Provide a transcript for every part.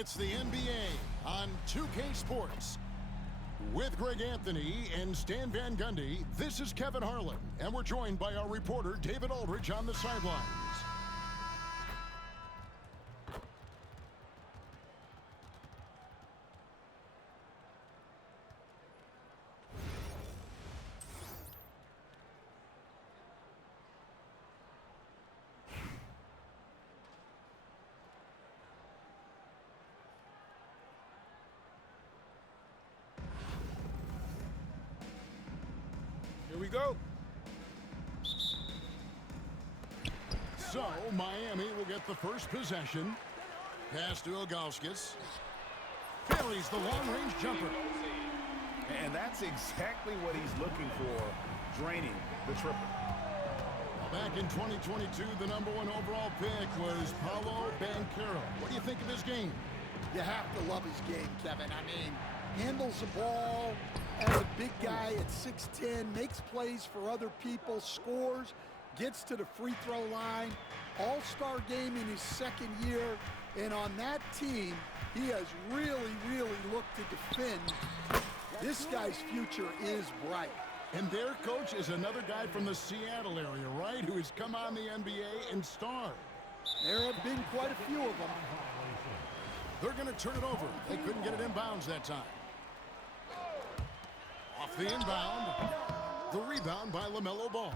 It's the NBA on 2K Sports. With Greg Anthony and Stan Van Gundy, this is Kevin Harlan, and we're joined by our reporter David Aldridge on the sidelines. Here we go. So, Miami will get the first possession. Pass to Ilgauskas. Buries the long-range jumper. And that's exactly what he's looking for, draining the triple. Well, back in 2022, the #1 overall pick was Paulo Banchero. What do you think of his game? You have to love his game, Kevin. I mean, handles the ball as a big guy at 6'10", makes plays for other people, scores, gets to the free throw line. All-star game in his second year. And on that team, he has really looked to defend. This guy's future is bright. And their coach is another guy from the Seattle area, right? Who has come on the NBA and starred. There have been quite a few of them. They're going to turn it over. They couldn't get it inbounds that time. Off the inbound. The rebound by LaMelo Ball.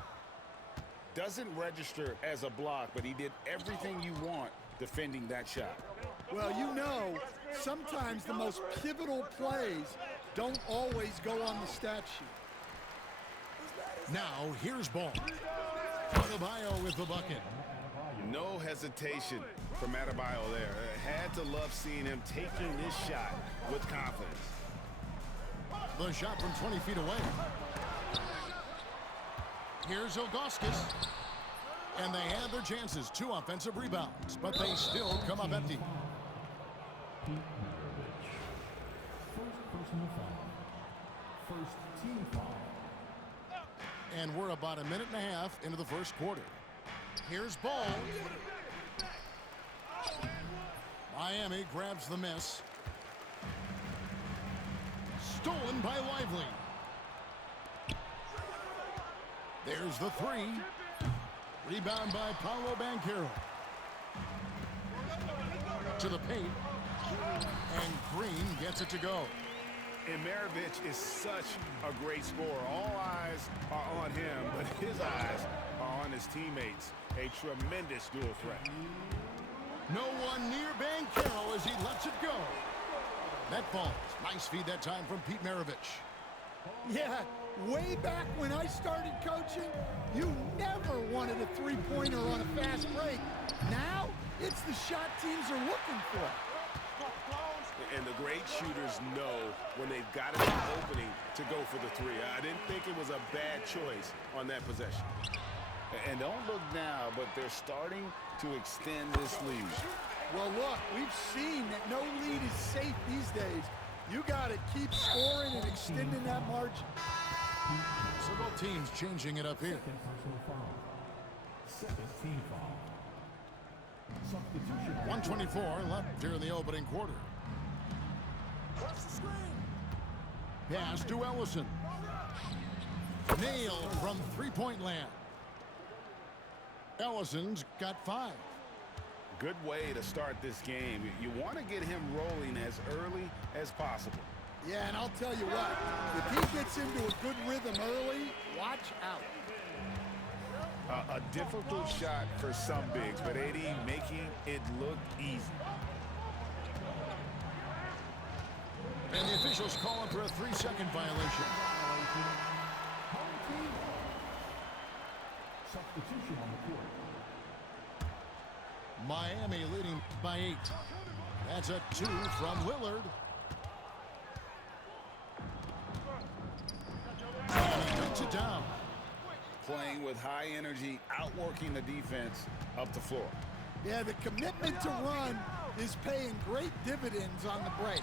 Doesn't register as a block, but he did everything you want defending that shot. Well, you know, sometimes the most pivotal plays don't always go on the stat sheet. Now, here's Ball. Adebayo with the bucket. No hesitation from Adebayo there. Had to love seeing him taking this shot with confidence. The shot from 20 feet away. Here's Ilgauskas. And they had their chances. 2 offensive rebounds, but they still come up empty. First personal foul. First team foul. And we're about a minute and a half into the first quarter. Here's Ball. Miami grabs the miss. Stolen by Lively. There's the 3. Rebound by Paulo Banchero. To the paint. And Green gets it to go. And Maravich is such a great scorer. All eyes are on him, but his eyes are on his teammates. A tremendous dual threat. No one near Banchero as he lets it go. That falls. Nice feed that time from Pete Maravich. Yeah, way back when I started coaching, you never wanted a three-pointer on a fast break. Now, it's the shot teams are looking for. And the great shooters know when they've got an opening to go for the 3. I didn't think it was a bad choice on that possession. And don't look now, but they're starting to extend this lead. Well, look, we've seen that no lead is safe these days. You got to keep scoring and extending that margin. So both teams changing it up here. Second personal foul. Second team foul. Substitution. 1:24 left here in the opening quarter. Pass to Ellison. Nailed from three-point land. Ellison's got 5. Good way to start this game. You want to get him rolling as early as possible. Yeah, and I'll tell you what, if he gets into a good rhythm early, watch out. A difficult shot for some bigs, but AD making it look easy. And the officials calling for a 3-second violation. Substitution on the court. Miami leading by 8. That's a 2 from Lillard. And he knocks it down. Playing with high energy, outworking the defense up the floor. Yeah, the commitment to run is paying great dividends on the break.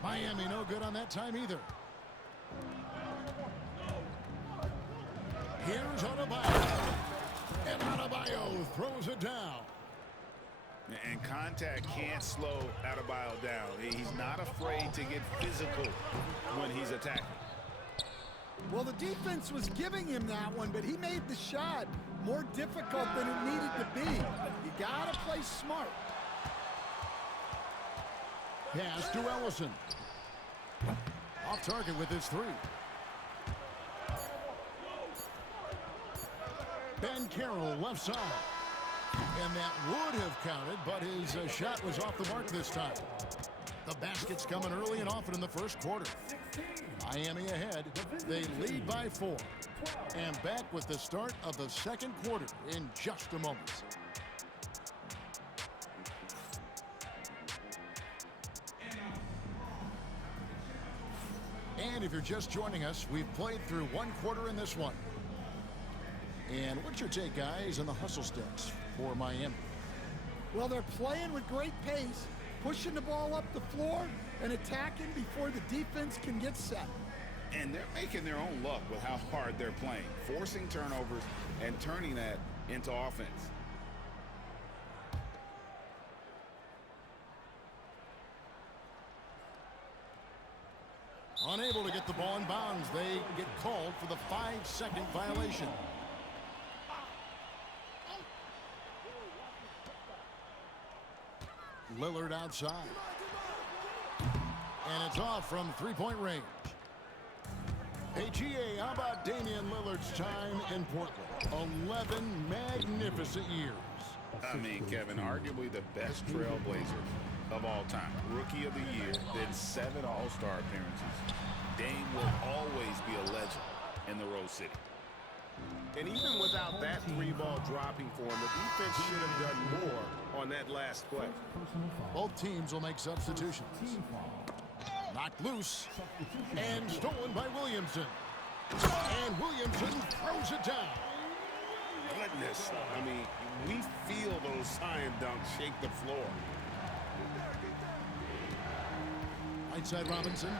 Miami no good on that time either. Here's Adebayo. And Adebayo throws it down. And contact can't slow Adebayo down. He's not afraid to get physical when he's attacking. Well, the defense was giving him that one, but he made the shot more difficult than it needed to be. You got to play smart. Pass to Ellison. Off target with his three. Banchero left side. And that would have counted, but his shot was off the mark this time. The basket's coming early and often in the first quarter. Miami ahead. They lead by 4. And back with the start of the second quarter in just a moment. And if you're just joining us, we've played through one quarter in this one. And what's your take, guys, on the hustle steps for Miami? Well, they're playing with great pace, pushing the ball up the floor and attacking before the defense can get set. And they're making their own luck with how hard they're playing, forcing turnovers and turning that into offense. Unable to get the ball in bounds, they get called for the 5-second violation. Lillard outside. And it's off from three-point range. Hey, GA, how about Damian Lillard's time in Portland? 11 magnificent years. I mean, Kevin, arguably the best trailblazer of all time. Rookie of the year, then 7 All-Star appearances. Dame will always be a legend in the Rose City. And even without that 3-ball dropping for him, the defense should have done more on that last play. Both teams will make substitutions. Knocked loose and stolen by Williamson. And Williamson throws it down. Goodness, I mean, we feel those science dunks shake the floor. Right side Robinson.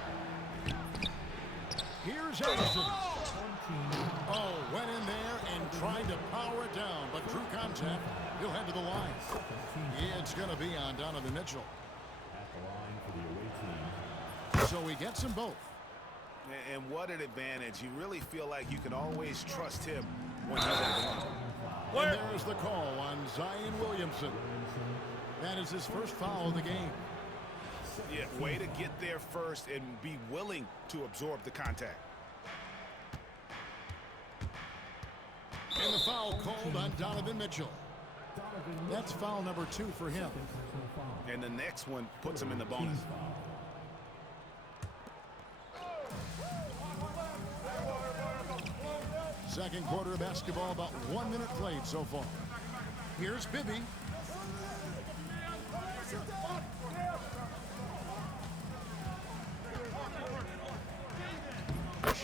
Here's Ellison. Oh, went in there and tried to power it down, but drew contact. He'll head to the line. It's going to be on Donovan Mitchell. At the line for the away team. So he gets them both. And what an advantage. You really feel like you can always trust him when he's at the line. And there's the call on Zion Williamson. That is his first foul of the game. Yeah, way to get there first and be willing to absorb the contact. And the foul called on Donovan Mitchell. That's foul number 2 for him. And the next one puts him in the bonus. Second quarter of basketball, about 1 minute played so far. Here's Bibby.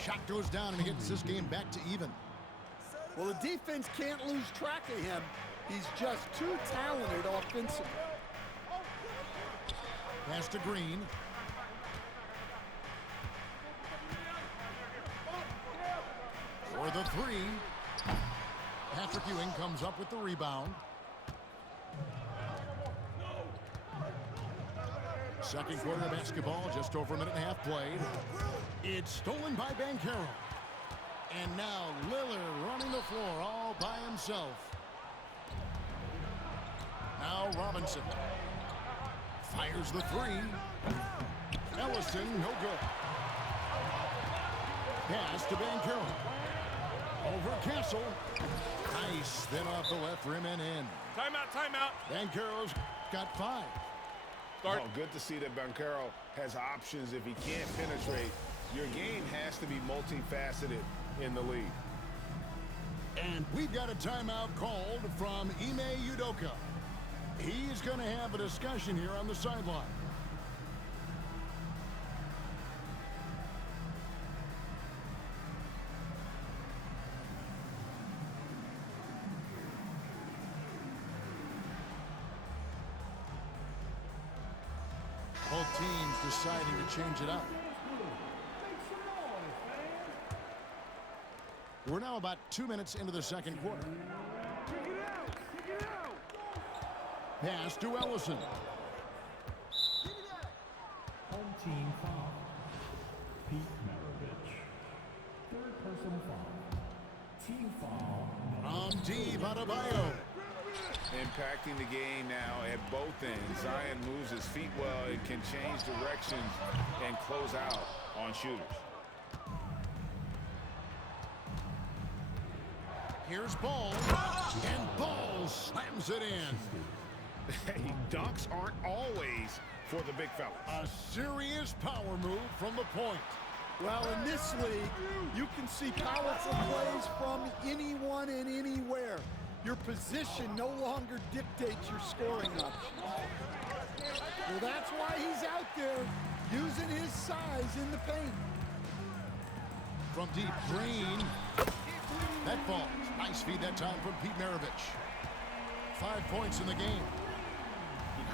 Shot goes down and he gets this game back to even. Well, the defense can't lose track of him. He's just too talented offensively. Pass to Green. For the 3. Patrick Ewing comes up with the rebound. Second quarter of basketball, just over a minute and a half played. It's stolen by Banchero. And now Lillard running the floor all by himself. Now Robinson. Fires the 3. Ellison, no good. Pass to Banchero. Over Castle. Nice. Then off the left rim and in. Timeout, timeout. Banchero's got 5. Oh, good to see that Banchero has options if he can't penetrate. Your game has to be multifaceted in the league. And we've got a timeout called from Ime Udoka. He's going to have a discussion here on the sideline. Both teams deciding to change it up. We're now about 2 minutes into the second quarter. Pass to Ellison. Home team foul. Pete Maravich. Third personal foul. Team foul. From deep, Adebayo. Impacting the game now at both ends. Zion moves his feet well and can change directions and close out on shooters. Here's Ball. And Ball slams it in. Hey, dunks aren't always for the big fellas. A serious power move from the point. Well, in this league, you can see powerful plays from anyone and anywhere. Your position no longer dictates your scoring options. Well, that's why he's out there using his size in the paint. From deep, Green. That falls. Nice feed that time from Pete Maravich. 5 points in the game.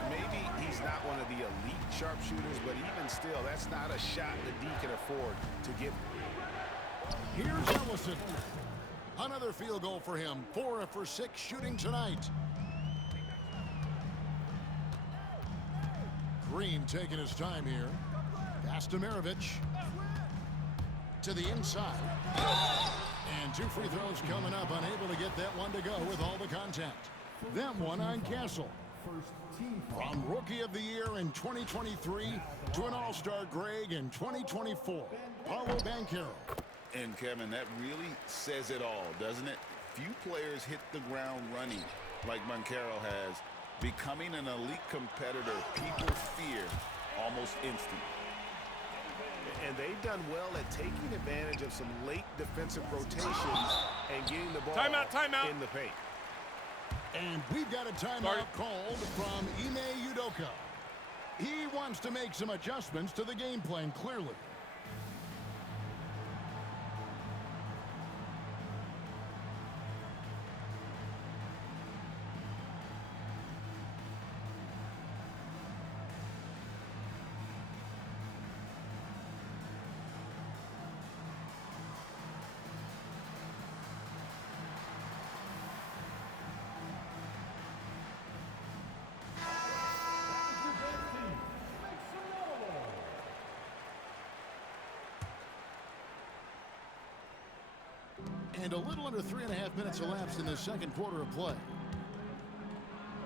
Maybe he's not one of the elite sharpshooters, but even still, that's not a shot that D can afford to give. Here's Ellison. Another field goal for him. 4 for 6 shooting tonight. Green taking his time here. Pass to Maravich. To the inside. And 2 free throws coming up. Unable to get that one to go with all the contact. That one on Castle. First team foul. From Rookie of the Year in 2023 to an All-Star Greg in 2024. Paulo banchero. And Kevin, that really says it all, doesn't it? Few players hit the ground running like banchero has. Becoming an elite competitor, people fear almost instant. And they've done well at taking advantage of some late defensive rotations and getting the ball timeout. in the paint. And we've got a timeout called from Ime Udoka. He wants to make some adjustments to the game plan, clearly. And a little under 3.5 minutes elapsed in the second quarter of play.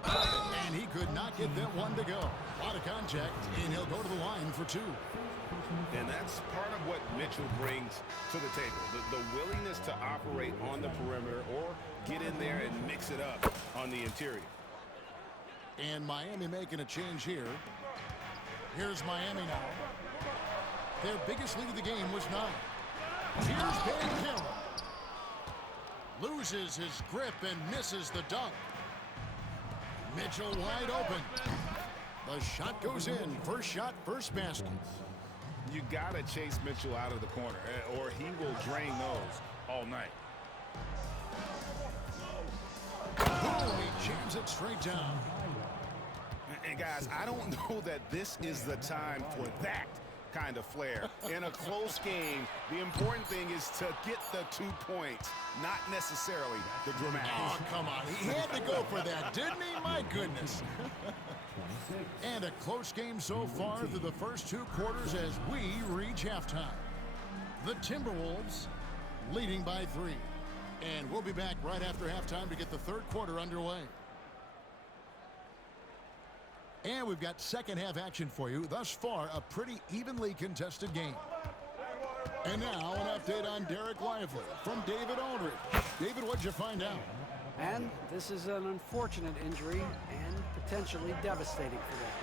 And he could not get that one to go. A lot of contact, and he'll go to the line for 2. And that's part of what Mitchell brings to the table. The willingness to operate on the perimeter or get in there and mix it up on the interior. And Miami making a change here. Here's Miami now. Their biggest lead of the game was 9. Here's banchero. Loses his grip and misses the dunk. Mitchell wide open. The shot goes in. First shot, first basket. You got to chase Mitchell out of the corner, or he will drain those all night. Boom, he jams it straight down. And guys, I don't know that this is the time for that kind of flair. In a close game, the important thing is to get the 2 points, not necessarily the dramatics. Oh, come on. He had to go for that, didn't he? My goodness. And a close game so far through the first 2 quarters as we reach halftime. The Timberwolves leading by 3. And we'll be back right after halftime to get the third quarter underway. And we've got second half action for you. Thus far, a pretty evenly contested game. And now an update on Derek Lively from David Aldridge. David, what'd you find out? And this is an unfortunate injury and potentially devastating for them.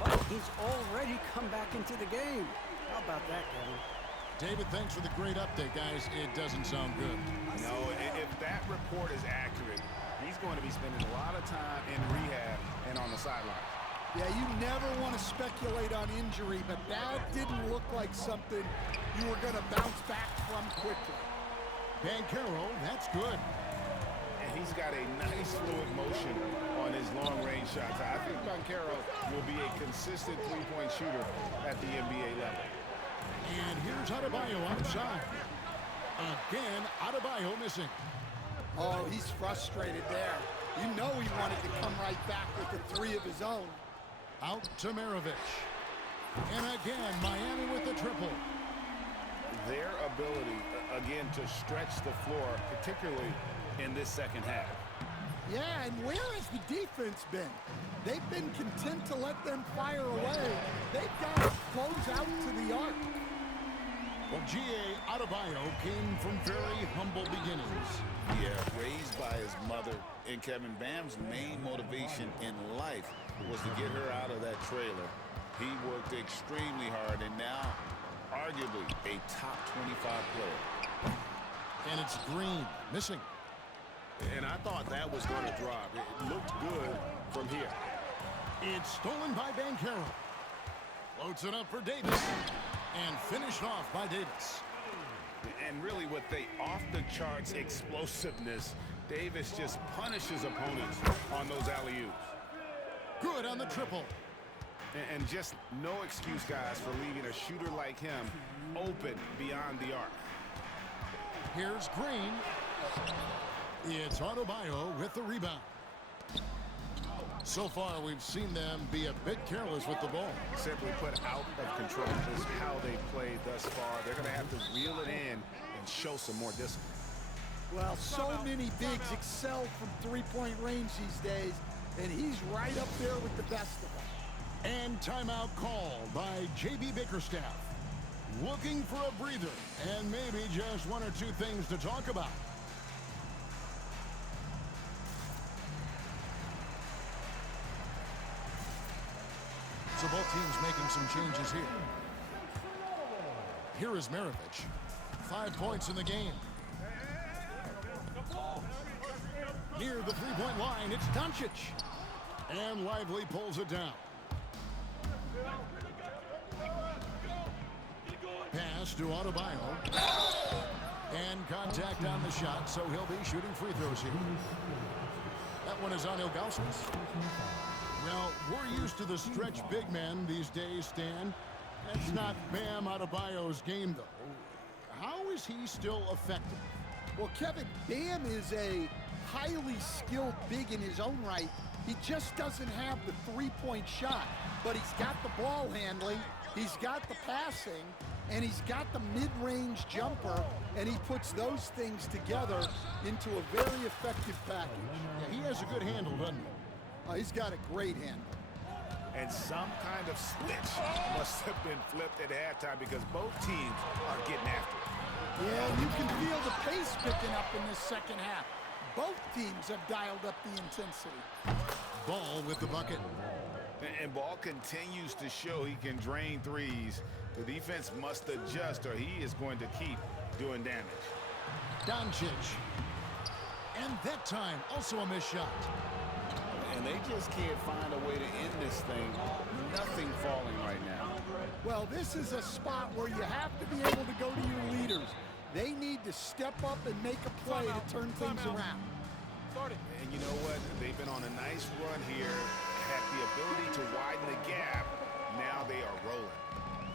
But he's already come back into the game. How about that, Kevin? David, thanks for the great update, guys. It doesn't sound good. No, if that report is accurate, he's going to be spending a lot of time in rehab and on the sidelines. Yeah, you never want to speculate on injury, but that didn't look like something you were going to bounce back from quickly. banchero, that's good. And he's got a nice fluid motion on his long-range shots. I think banchero will be a consistent three-point shooter at the NBA level. And here's Adebayo outside. Again, Adebayo missing. Oh, he's frustrated there. You know he wanted to come right back with the three of his own. Out to Maravich. And again, Miami with the triple. Their ability, again, to stretch the floor, particularly in this second half. Yeah, and where has the defense been? They've been content to let them fire away. They've got to close out to the arc. Well, G.A. Adebayo came from very humble beginnings. Yeah, raised by his mother. And Kevin Bam's main motivation in life was to get her out of that trailer. He worked extremely hard and now, arguably, a top 25 player. And it's Green, missing. And I thought that was going to drop. It looked good from here. It's stolen by banchero. Floats it up for Davis. And finished off by Davis. And really with the off-the-charts explosiveness, Davis just punishes opponents on those alley-oops. Good on the triple. And just no excuse, guys, for leaving a shooter like him open beyond the arc. Here's Green. It's Adebayo with the rebound. So far, we've seen them be a bit careless with the ball. Simply put, out of control is how they played thus far. They're going to have to reel it in and show some more discipline. Well, so many bigs excel from three-point range these days, and he's right up there with the best of them. And timeout called by J.B. Bickerstaff. Looking for a breather and maybe just one or two things to talk about. So both teams making some changes here. Here is Maravich. 5 points in the game. Near the three-point line, it's Doncic. And Lively pulls it down. Pass to Adebayo. And contact on the shot, so he'll be shooting free throws here. That one is on Ilgauskas. Well, we're used to the stretch big men these days, Stan. That's not Bam Adebayo's game, though. How is he still effective? Well, Kevin, Bam is a highly skilled big in his own right. He just doesn't have the three-point shot, but he's got the ball handling, he's got the passing, and he's got the mid-range jumper, and he puts those things together into a very effective package. Yeah, he has a good handle, doesn't he? He's got a great handle. And some kind of switch must have been flipped at halftime because both teams are getting after it. Yeah, you can feel the pace picking up in this second half. Both teams have dialed up the intensity. Ball with the bucket. And Ball continues to show he can drain threes. The defense must adjust or he is going to keep doing damage. Doncic. And that time, also a missed shot. And they just can't find a way to end this thing. Nothing falling right now. Well, this is a spot where you have to be able to go to your leaders. They need to step up and make a play to turn things around. And you know what? They've been on a nice run here, had the ability to widen the gap. Now they are rolling.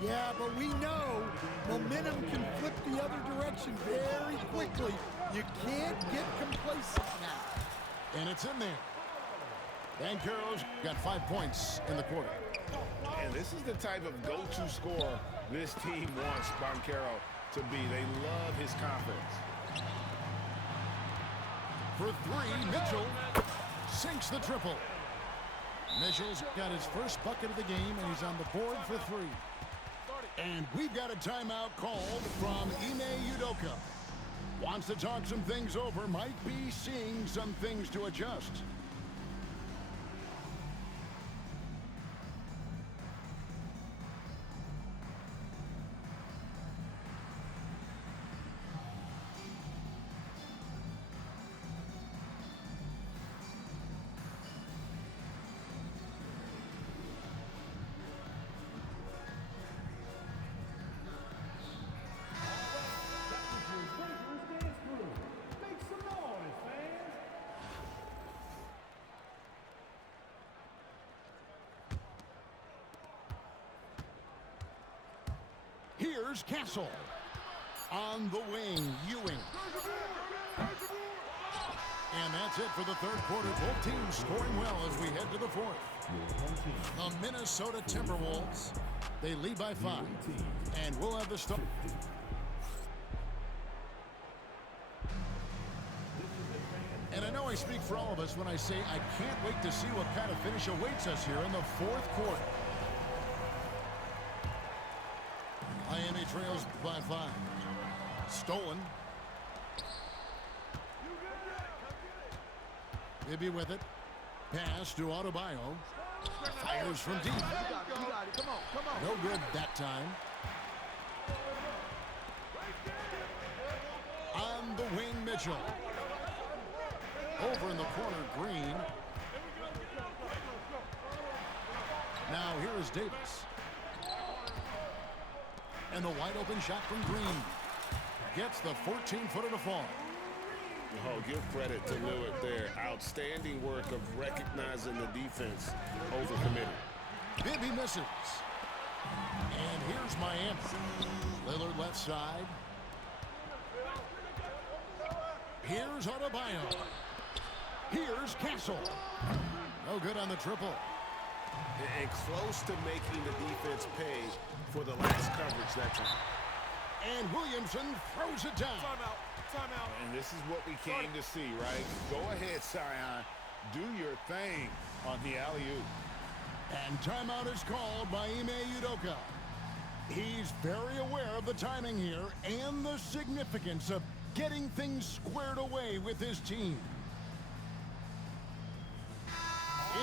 Yeah, but we know momentum can flip the other direction very quickly. You can't get complacent now. And it's in there. Banchero's got 5 points in the quarter. And this is the type of go-to scorer this team wants Banchero to be. They love his confidence. For three, Mitchell sinks the triple. Mitchell's got his first bucket of the game, and he's on the board for three. And we've got a timeout called from Ime Udoka. Wants to talk some things over, might be seeing some things to adjust. Here's Castle. On the wing, Ewing. And that's it for the third quarter. Both teams scoring well as we head to the fourth. The Minnesota Timberwolves, they lead by 5. And we'll have the start. And I know I speak for all of us when I say I can't wait to see what kind of finish awaits us here in the fourth quarter. Miami trails by 5. Stolen. Bibby with it. Pass to Adebayo. Fires from deep. No good that time. On the wing, Mitchell. Over in the corner, Green. Now here is Davis. And the wide open shot from Green. Gets the 14-footer to fall. Oh, give credit to Lillard there. Outstanding work of recognizing the defense overcommitted. Bibby misses. And here's Miami. Lillard left side. Here's Adebayo. Here's Castle. No good on the triple. And close to making the defense pay for the last coverage that time. And Williamson throws it down. Timeout. And this is what we came to see, right? Go ahead, Sion. Do your thing on the alley-oop. And timeout is called by Ime Udoka. He's very aware of the timing here and the significance of getting things squared away with his team.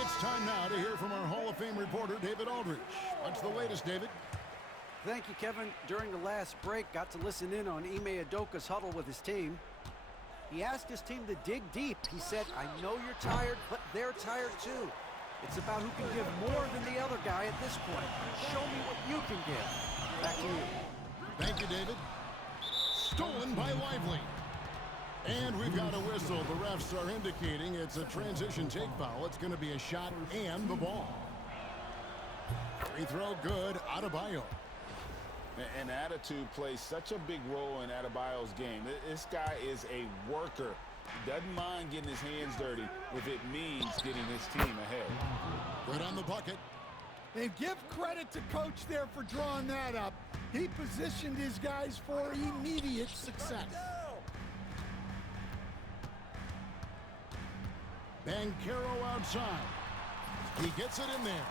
It's time now to hear from our Hall of Fame reporter, David Aldridge. What's the latest, David? Thank you, Kevin. During the last break, got to listen in on Ime Udoka's huddle with his team. He asked his team to dig deep. He said, I know you're tired, but they're tired too. It's about who can give more than the other guy at this point. Show me what you can give. Back to you. Thank you, David. Stolen by Lively. And we've got a whistle. The refs are indicating it's a transition take foul. It's going to be a shot and the ball. Free throw good. Adebayo. And attitude plays such a big role in Adebayo's game. This guy is a worker. He doesn't mind getting his hands dirty if it means getting his team ahead. Good on the bucket. And give credit to Coach there for drawing that up. He positioned his guys for immediate success. Banchero outside. He gets it in there.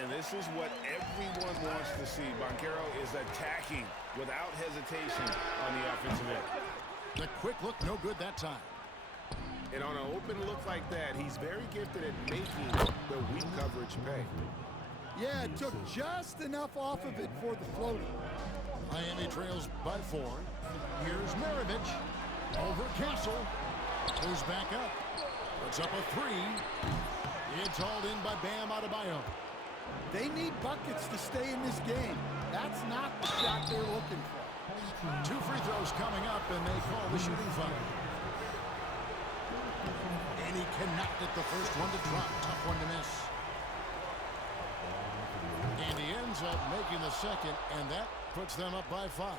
And this is what everyone wants to see. Banchero is attacking without hesitation on the offensive end. The quick look, no good that time. And on an open look like that, he's very gifted at making the weak coverage pay. Yeah, it took just enough off of it for the floater. Miami trails by 4. Here's Maravich. Over Castle. Goes back up. Puts up a 3. It's hauled in by Bam Adebayo. They need buckets to stay in this game. That's not the shot they're looking for. 2 free throws coming up, and they call the shooting foul. And he cannot get the first one to drop. Tough one to miss. And he ends up making the second, and that puts them up by 5.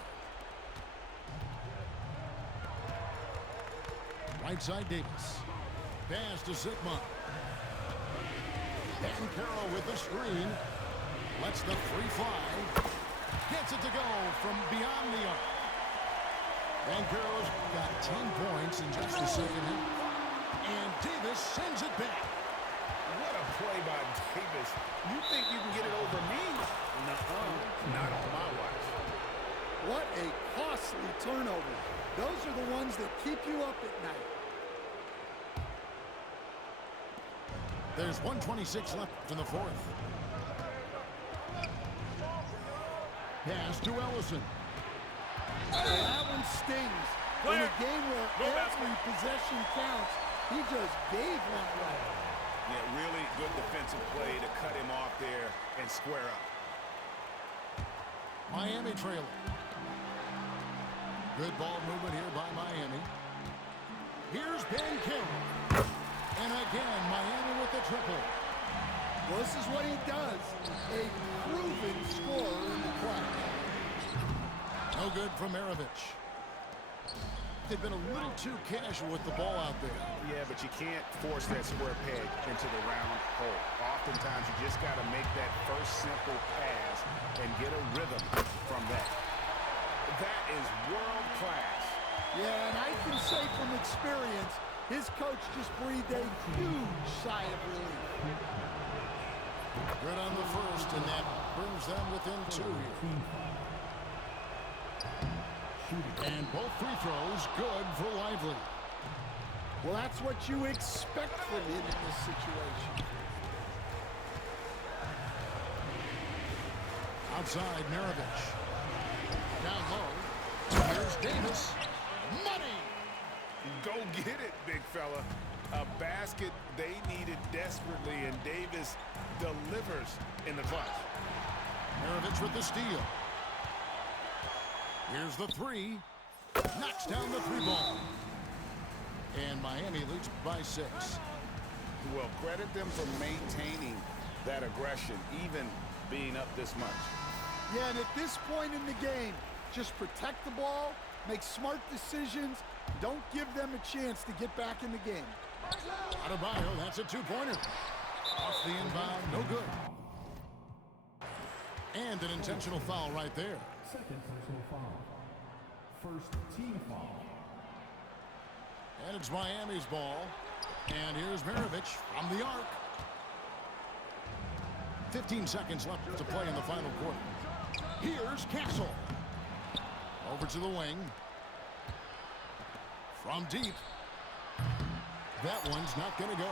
Right side Davis. Pass to Sigma. Banchero with the screen. Lets the 3 fly. Gets it to go from beyond the arc. Banchero's got 10 points in just the second half. And Davis sends it back. What a play by Davis. You think you can get it over me? No, not on my watch. What a costly turnover. Those are the ones that keep you up at night. There's 1:26 left in the fourth. Pass to Ellison. That one stings. In a game where every possession counts, he just gave one away. Yeah, really good defensive play to cut him off there and square up. Miami trailing. Good ball movement here by Miami. Here's Banchero. And again, Miami with the triple. Well, this is what he does. A proven scorer in the clutch. No good from Maravich. They've been a little too casual with the ball out there. Yeah, but you can't force that square peg into the round hole. Oftentimes, you just got to make that first simple pass and get a rhythm from that. That is world class. Yeah, and I can say from experience, his coach just breathed a huge sigh of relief. Good on the first, and that brings them within 2 here. And both free throws good for Lively. Well, that's what you expect from him in this situation. Outside, Maravich. Down low. Here's Davis. Money! Go get it, big fella. A basket they needed desperately, and Davis delivers in the clutch. Maravich with the steal. Here's the three. Knocks down the three ball. And Miami leads by 6. Well, credit them for maintaining that aggression, even being up this much. Yeah, and at this point in the game, just protect the ball, make smart decisions, don't give them a chance to get back in the game. Adebayo, that's a two-pointer. Off the inbound, no good. And an intentional foul right there. Second personal foul. First team foul. And it's Miami's ball. And here's Maravich from the arc. 15 seconds left to play in the final quarter. Here's Castle. Over to the wing. From deep. That one's not going to go.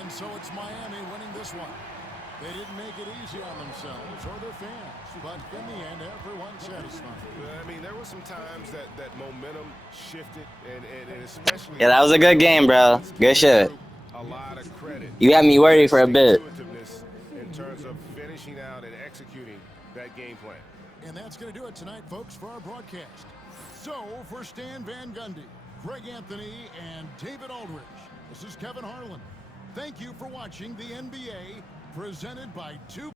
And so it's Miami winning this one. They didn't make it easy on themselves or their fans, but in the end, everyone's satisfied. I mean, there were some times that momentum shifted, and especially... Yeah, that was a good game, bro. Good shit. A lot of credit. You had me worried for a bit. In terms of finishing out and executing that game plan. And that's going to do it tonight, folks, for our broadcast. So, for Stan Van Gundy, Greg Anthony, and David Aldridge, this is Kevin Harlan. Thank you for watching the NBA presented by 2